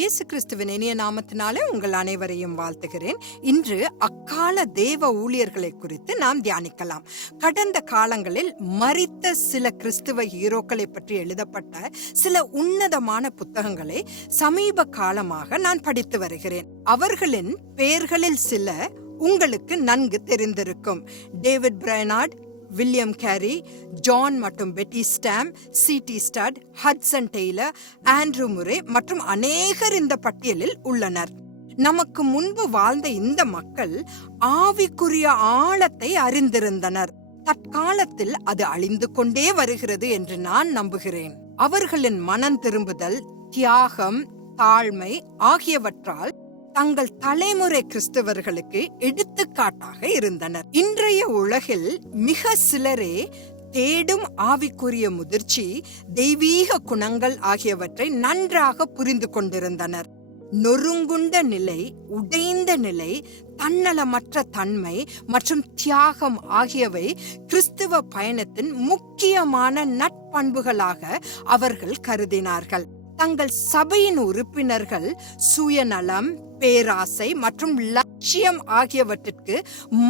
இயேசு கிறிஸ்துவின் இனிய நாமத்தினாலே உங்கள் அனைவரையும் வாழ்த்துகிறேன். இன்று அக்கால தேவ ஊழியர்களை குறித்து நாம் தியானிக்கலாம். கடந்த காலங்களில் மறித்த சில கிறிஸ்துவ ஹீரோக்களை பற்றி எழுதப்பட்ட சில உன்னதமான புத்தகங்களை சமீப காலமாக நான் படித்து வருகிறேன். அவர்களின் பெயர்களில் சில உங்களுக்கு நன்கு தெரிந்திருக்கும். David Brainerd William Carey John மற்றும் Betty Stam CT Studd Hudson Taylor Andrew Murray மற்றும் அநேகர் இந்த பட்டியலில் உள்ளனர். நமக்கு முன்பு வாழ்ந்த இந்த மக்கள் ஆவிக்குரிய ஆழத்தை அறிந்திருந்தனர். தற்காலத்தில் அது அழிந்து கொண்டே வருகிறது என்று நான் நம்புகிறேன். அவர்களின் மனம் திரும்புதல் தியாகம் தாழ்மை ஆகியவற்றால் தங்கள் தலைமுறை கிறிஸ்தவர்களுக்கு எடுத்துக்காட்டாக இருந்தனர். இன்றைய உலகில் மிக சிலரே தேடும் ஆவிக்குரிய முதிர்ச்சி தெய்வீக குணங்கள் ஆகியவற்றை நன்றாக புரிந்து கொண்டிருந்தனர். நொறுங்குண்ட நிலை உடைந்த நிலை தன்னலமற்ற தன்மை மற்றும் தியாகம் ஆகியவை கிறிஸ்துவ பயணத்தின் முக்கியமான நட்பண்புகளாக அவர்கள் கருதினார்கள். தங்கள் சபையின் உறுப்பினர்கள் சுயநலம் பேராசை மற்றும் லட்சியம் ஆகியவற்றிற்கு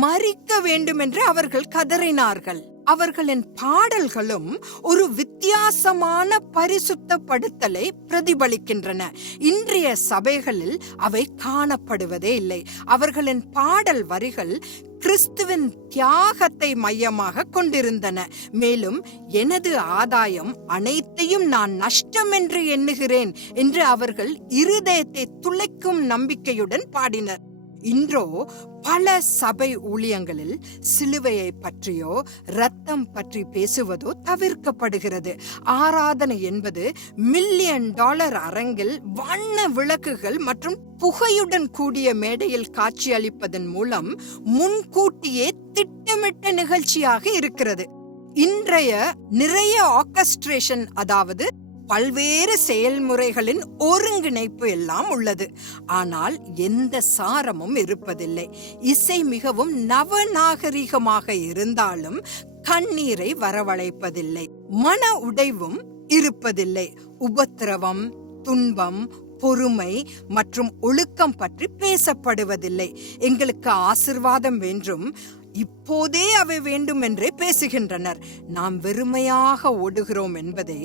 மறிக்க வேண்டும் என்று அவர்கள் கதறினார்கள். அவர்களின் பாடல்களும் ஒரு வித்தியாசமான பரிசுத்தப்படுத்தலை பிரதிபலிக்கின்றன. இன்றைய சபைகளில் அவை காணப்படுவதே இல்லை. அவர்களின் பாடல் வரிகள் கிறிஸ்துவின் தியாகத்தை மையமாக கொண்டிருந்தன. மேலும் எனது ஆதாயம் அனைத்தையும் நான் நஷ்டம் என்று எண்ணுகிறேன் என்று அவர்கள் இருதயத்தை துளைக்கும் நம்பிக்கையுடன் பாடினர். இன்றோ பல சபை ஊழியங்களில் சிலுவையை பற்றியோ ரத்தம் பற்றி பேசுவதோ தவிர்க்கப்படுகிறது. ஆராதனை என்பது மில்லியன் டாலர் அரங்கில் வண்ண விளக்குகள் மற்றும் புகையுடன் கூடிய மேடையில் காட்சியளிப்பதன் மூலம் முன்கூட்டியே திட்டமிட்ட நிகழ்ச்சியாக இருக்கிறது. இன்றைய நிறைய ஆர்கஸ்ட்ரேஷன் அதாவது பல்வேறு செயல்முறைகளின் ஒருங்கிணைப்பு எல்லாம் உள்ளது. ஆனால் எந்த சாரமும் இருப்பதில்லை. இசை மிகவும் நவநாகரிகமாக இருந்தாலும் கண்ணீரை வரவழைப்பதில்லை. மன உடைவும் இருப்பதில்லை. உபத்திரவம் துன்பம் பொறுமை மற்றும் ஒழுக்கம் பற்றி பேசப்படுவதில்லை. எங்களுக்கு ஆசிர்வாதம் வேண்டும். இப்போதே அவை வேண்டும் என்றே பேசுகின்றனர். நாம் வெறுமையாக ஓடுகிறோம் என்பதை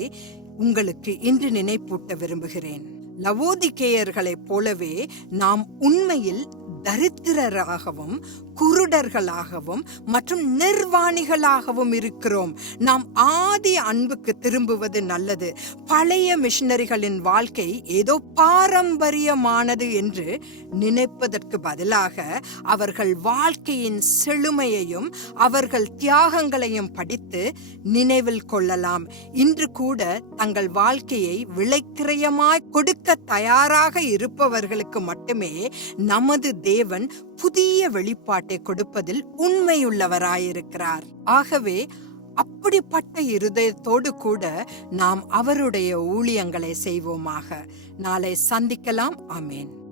உங்களுக்கு இன்று நினைப்பூட்ட விரும்புகிறேன். லவோதிக்கேயர்களைப் போலவே நாம் உண்மையில் தரித்திரராகவும் குருடர்களாகவும் மற்றும் நிர்வாணிகளாகவும் இருக்கிறோம். நாம் ஆதி அன்புக்கு திரும்புவது நல்லது. பழைய மிஷினரிகளின் வாழ்க்கை ஏதோ பாரம்பரியமானது என்று நினைப்பதற்கு பதிலாக அவர்கள் வாழ்க்கையின் செழுமையையும் அவர்கள் தியாகங்களையும் படித்து நினைவில் கொள்ளலாம். இன்று கூட தங்கள் வாழ்க்கையை விலைக்கிரயமாய் கொடுக்க தயாராக இருப்பவர்களுக்கு மட்டுமே நமது தேவன் புதிய வெளிப்பாட்டை கொடுப்பதில் உண்மையுள்ளவராயிருக்கிறார். ஆகவே அப்படிப்பட்ட இருதயத்தோடு கூட நாம் அவருடைய ஊழியங்களை செய்வோமாக. நாளை சந்திக்கலாம். அமேன்